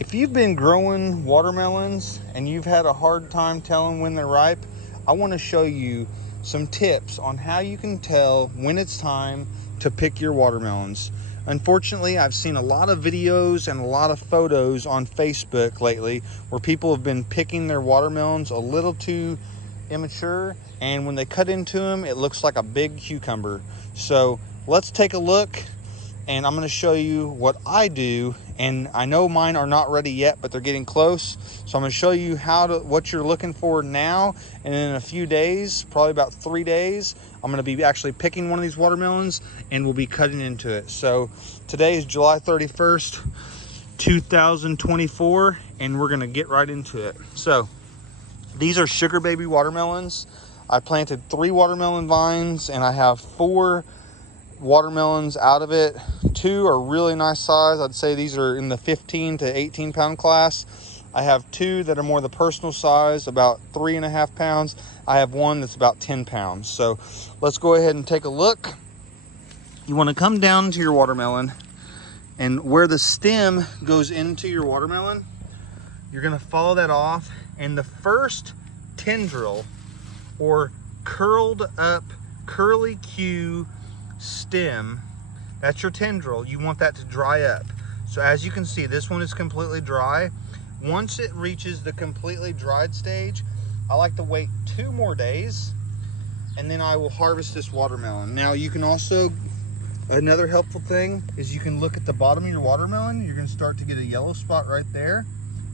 If you've been growing watermelons and you've had a hard time telling when they're ripe, I want to show you some tips on how you can tell when it's time to pick your watermelons. Unfortunately, I've seen a lot of videos and a lot of photos on Facebook lately where people have been picking their watermelons a little too immature, and when they cut into them, it looks like a big cucumber. So let's take a look, and I'm going to show you what I do. And I know mine are not ready yet, but they're getting close. So I'm going to show you what you're looking for now, and in a few days, probably about 3 days, I'm going to be actually picking one of these watermelons and we'll be cutting into it. So today is July 31st, 2024, and we're going to get right into it. So these are Sugar Baby watermelons. I planted 3 watermelon vines and I have 4 watermelons out of it. 2 are really nice size. I'd say these are in the 15 to 18 pound class. I have 2 that are more the personal size, about 3.5 pounds. I have 1 that's about 10 pounds. So let's go ahead and take a look. You want to come down to your watermelon, and where the stem goes into your watermelon, you're going to follow that off, and the first tendril or curled up curly Q stem, that's your tendril. You want that to dry up. So as you can see, this one is completely dry. Once it reaches the completely dried stage, I like to wait 2 more days, and then I will harvest this watermelon. Now you can also, another helpful thing is you can look at the bottom of your watermelon. You're going to start to get a yellow spot right there,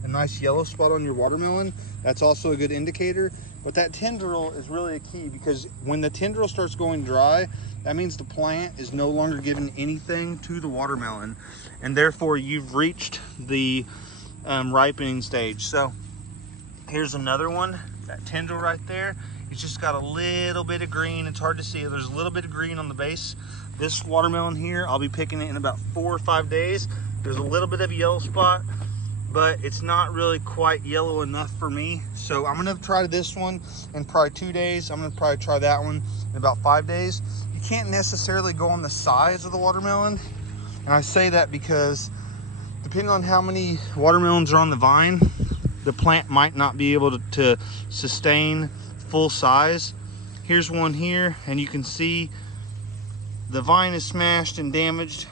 a nice yellow spot on your watermelon. That's also a good indicator. But that tendril is really a key, because when the tendril starts going dry, that means the plant is no longer giving anything to the watermelon, and therefore you've reached the ripening stage. So here's another one, that tendril right there. It's just got a little bit of green. It's hard to see. There's a little bit of green on the base. This watermelon here, I'll be picking it in about 4 or 5 days. There's a little bit of a yellow spot, but it's not really quite yellow enough for me. So I'm gonna try this one in probably 2 days. I'm gonna probably try that one in about 5 days. You can't necessarily go on the size of the watermelon. And I say that because depending on how many watermelons are on the vine, the plant might not be able to sustain full size. Here's one here, and you can see the vine is smashed and damaged.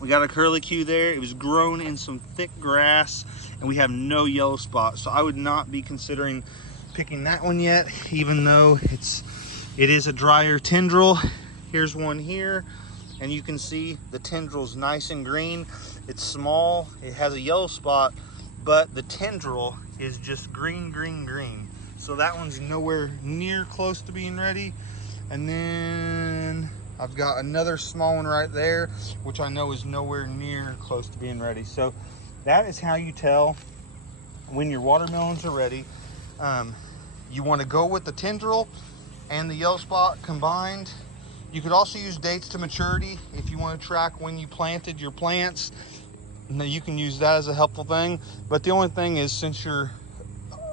We got a curly Q there. It was grown in some thick grass, and we have no yellow spot. So I would not be considering picking that one yet, even though it is a drier tendril. Here's one here, and you can see the tendril's nice and green. It's small, it has a yellow spot, but the tendril is just green, green, green. So that one's nowhere near close to being ready. And then I've got another small one right there, which I know is nowhere near close to being ready. So that is how you tell when your watermelons are ready. You want to go with the tendril and the yellow spot combined. You could also use dates to maturity if you want to track when you planted your plants. Now you can use that as a helpful thing. But the only thing is, since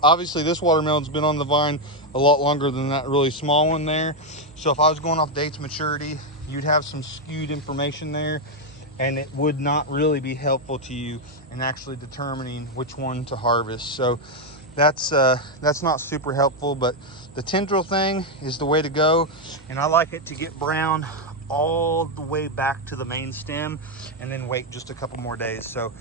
obviously this watermelon's been on the vine a lot longer than that really small one there. So if I was going off dates maturity, you'd have some skewed information there, and it would not really be helpful to you in actually determining which one to harvest. So that's not super helpful, but the tendril thing is the way to go. And I like it to get brown all the way back to the main stem, and then wait just a couple more days. So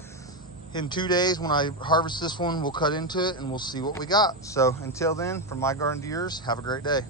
in 2 days, when I harvest this one, we'll cut into it and we'll see what we got. So until then, from my garden to yours, have a great day.